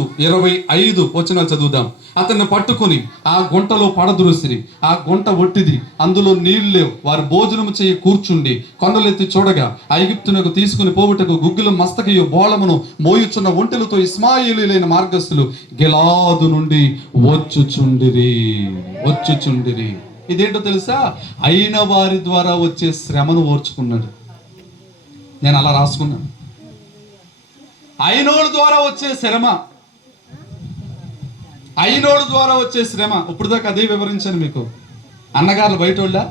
నాలుగు ఇరవై ఐదు వచనాలు చదువుదాం. అతన్ని పట్టుకొని ఆ గుంటలో పడదురుసిరి. ఆ గుంట ఒట్టిది. అందులో నీళ్ళు లేవు. వారు భోజనం చేయి కూర్చుండి కొండలెత్తి చూడగా ఐగుప్తునకు తీసుకుని పోవుటకు గుగ్గుల మస్తకయు బోళమును మోయుచున్న ఒంటెలతో ఇస్మాయిలీలైన మార్గస్థులు గిలాదు నుండి వచ్చుచుండిరి. వచ్చుచుండిరి. ఇదేంటో తెలుసా? అయిన వారి ద్వారా వచ్చే శ్రమను ఓర్చుకున్నాడు. నేను అలా రాసుకున్నాను. అయినోడు ద్వారా వచ్చే శ్రమ అయినోడు ద్వారా వచ్చే శ్రమ. ఇప్పుడు దాకా అదే వివరించాను మీకు. అన్నగారు బయటోళ్ళ?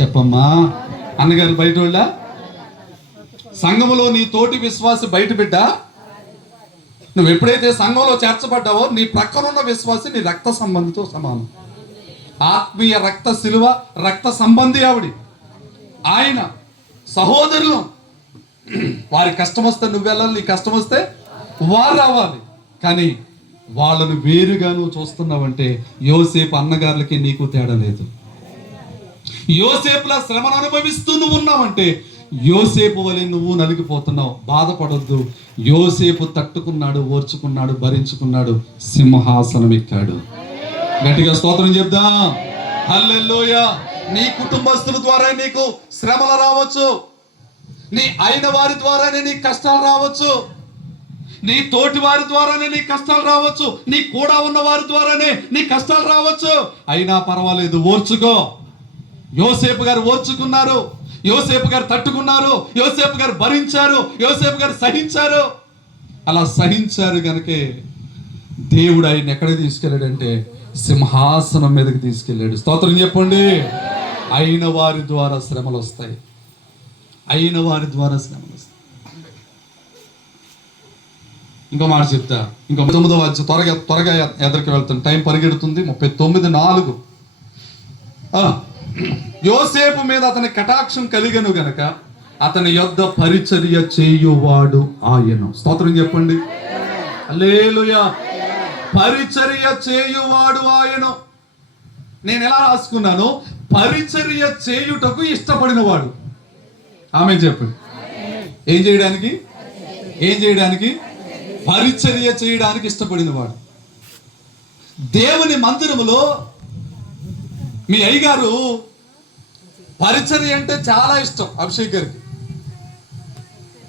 చెప్పమ్మా. అన్నగారు బయటోళ్ళ? సంఘములో నీ తోటి విశ్వాసి బయట బిడ్డ? నువ్వు ఎప్పుడైతే సంఘంలో చేర్చబడ్డావో నీ ప్రక్కనున్న విశ్వాసి నీ రక్త సంబంధితో సమానం. ఆత్మీయ రక్త శిలువ రక్త సంబంధి ఆవిడి. ఆయన సహోదరులు. వారి కష్టం వస్తే నువ్వు వెళ్ళాలి నీ కష్టం వస్తే వారు రావాలి. కానీ వాళ్ళను వేరుగా నువ్వు చూస్తున్నావంటే యోసేపు అన్నగారులకి నీకు తేడా లేదు. యోసేపుల శ్రమను అనుభవిస్తూ నువ్వు ఉన్నావంటే యోసేపు వలె నువ్వు నలిగిపోతున్నావు. బాధపడొద్దు. యోసేపు తట్టుకున్నాడు ఓర్చుకున్నాడు భరించుకున్నాడు సింహాసనం ఎక్కాడు. గట్టిగా స్తోత్రం చెప్దాం. హల్లెలూయ. నీ కుటుంబస్తుల ద్వారా నీకు శ్రమలు రావచ్చు. నీ అయిన వారి ద్వారానే నీ కష్టాలు రావచ్చు. నీ తోటి వారి ద్వారానే నీ కష్టాలు రావచ్చు. నీ కూడా ఉన్న వారి ద్వారానే నీ కష్టాలు రావచ్చు. అయినా పర్వాలేదు ఓర్చుకో. యోసేపు గారు ఓర్చుకున్నారు. యోసేపు గారు తట్టుకున్నారు. యోసేపు గారు భరించారు. యోసేపు గారు సహించారు. అలా సహించారు గనకే దేవుడు ఆయన ఎక్కడికి తీసుకెళ్ళాడంటే సింహాసనం మీదకి తీసుకెళ్ళాడు. స్తోత్రం చెప్పండి. అయిన వారి ద్వారా శ్రమలు వస్తాయి. అయిన వారి ద్వారా శ్రమలు వస్తాయి. ఇంకో మాట చెప్తా. ఇంకో తొమ్మిదో వచ్చి త్వరగా త్వరగా ఎదరికి వెళ్తాను. టైం పరిగెడుతుంది. ముప్పై తొమ్మిది నాలుగు. యోసేపు మీద అతని కటాక్షం కలిగను గనక అతని యొద్ద పరిచర్య చేయువాడు ఆయన. స్తోత్రం చెప్పండి. అల్లేలుయా పరిచర్య చేయువాడు ఆయన. నేను ఎలా రాసుకున్నాను? పరిచర్య చేయుటకు ఇష్టపడినవాడు. ఆమె చెప్పండి. ఏం చేయడానికి? ఏం చేయడానికి? పరిచర్య చేయడానికి ఇష్టపడినవాడు. దేవుని మందిరములో మీ అయ్యగారు పరిచర్య అంటే చాలా ఇష్టం అభిషేక్ గారికి.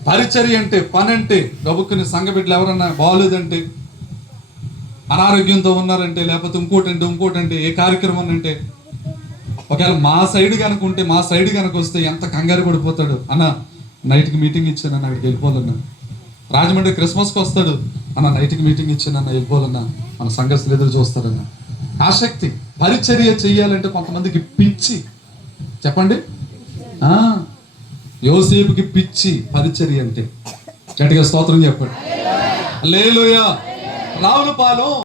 పరిచర్య అంటే పని అంటే డబ్బుకుని సంఘ బిడ్డలు ఎవరన్నా బాగోలేదంటే అనారోగ్యంతో ఉన్నారంటే లేకపోతే ఇంకోటంటే ఇంకోటంటే ఏ కార్యక్రమం అంటే ఒకవేళ మా సైడ్ కనుక ఉంటే మా సైడ్ కనుక వస్తే ఎంత కంగారు పడిపోతాడు. అన్న నైట్కి మీటింగ్ ఇచ్చాను అక్కడికి వెళ్ళిపోవాలన్నా రాజమండ్రి క్రిస్మస్కి వస్తాడు. అన్న నైట్కి మీటింగ్ ఇచ్చాను అన్న వెళ్ళిపోవాలన్నా మన సంఘస్థులు ఎదురు చూస్తారన్న. ఆసక్తి పరిచర్య చెయ్యాలంటే కొంతమందికి పిచ్చి. చెప్పండి? ఆ, యోసేపుకి పిచ్చి పరిచర్య అంటే. గట్టిగా స్తోత్రం చెప్పండి. లేలుయా రావులపాలెం